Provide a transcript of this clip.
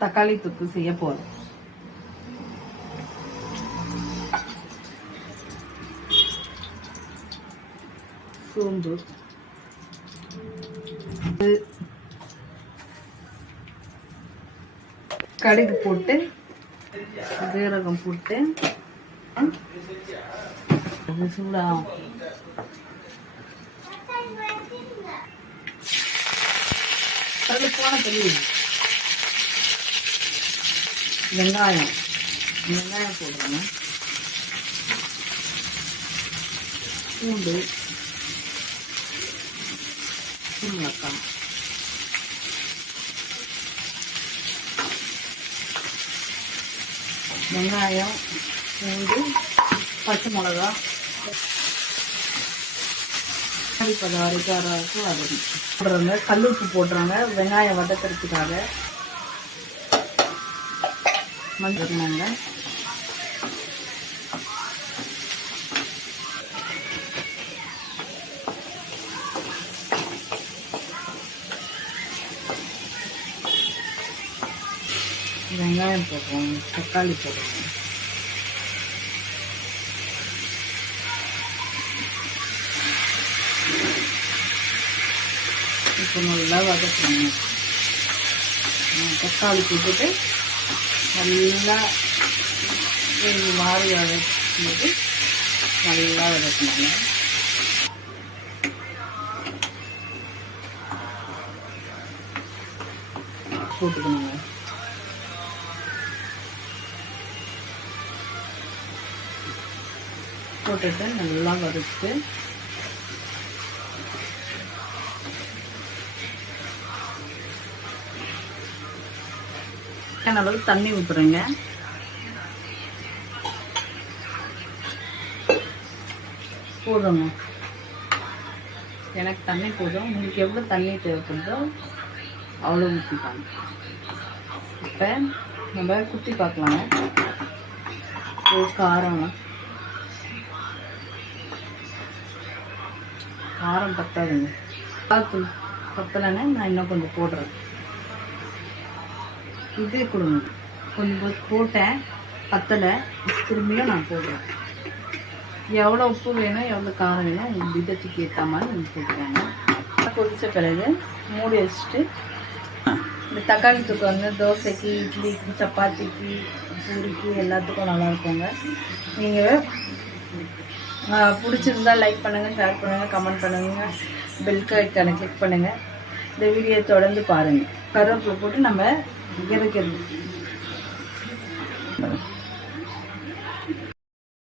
தக்காளி தொக்கு செய்ய போகிறோம். சோம்பு, கடுகு போட்டு ஜீரகம் போட்டு சூடாகும். வெங்காயம் போடுறோம். பூண்டு, மிளகாய், வெங்காயம், பூண்டு, பச்சை மிளகா பதம் வரைக்கும் போடுறாங்க. கல் உப்பு போடுறாங்க வெங்காயம் வதக்கிறதுக்காக. மஞ்சள் வெங்காயம் போடுறோம், தக்காளி போடுறோம். இப்போ நல்லா வதக்கணும். தக்காளி போட்டுட்டு நல்லா மாறி வதக்கும்போது நல்லா வதக்கணும். போட்டுக்கணுங்க. போட்டுட்டு நல்லா வதக்கிட்டு அளவு தண்ணி ஊற்றுறேங்க. போடுறோங்க. எனக்கு தண்ணி போதும். உங்களுக்கு எவ்வளோ தண்ணி தேவைப்படுதோ அவ்வளோ ஊற்றிப்பாங்க. இப்போ நம்ம குத்தி பார்க்கலாங்க. காரம் பத்தாதுங்க. பத்தலைன்னா நான் இன்னும் கொஞ்சம் போடுறேன். இது கொடுங்க. கொஞ்சம் போட்டேன், பத்தலை, திரும்பியும் நான் போடுறேன். எவ்வளோ உப்பு வேணும் எவ்வளோ காரம் வேணும் உங்கள் விதத்துக்கு ஏற்ற மாதிரி நீங்கள் போட்டுக்காங்க. கொதித்த பிறகு மூடி வச்சுட்டு இந்த தக்காளி தொக்கு வந்து தோசைக்கு, இட்லிக்கு, சப்பாத்திக்கு, பூரிக்கு எல்லாத்துக்கும் நல்லா இருக்குங்க. நீங்கள் பிடிச்சிருந்தா லைக் பண்ணுங்கள், ஷேர் பண்ணுங்கள், கமெண்ட் பண்ணுங்கள், பெல் ஐக்கானை கிளிக் பண்ணுங்கள். இந்த வீடியோ தொடர்ந்து பாருங்கள். கருவேப்பிலை போட்டு நம்ம இறக்கிறது.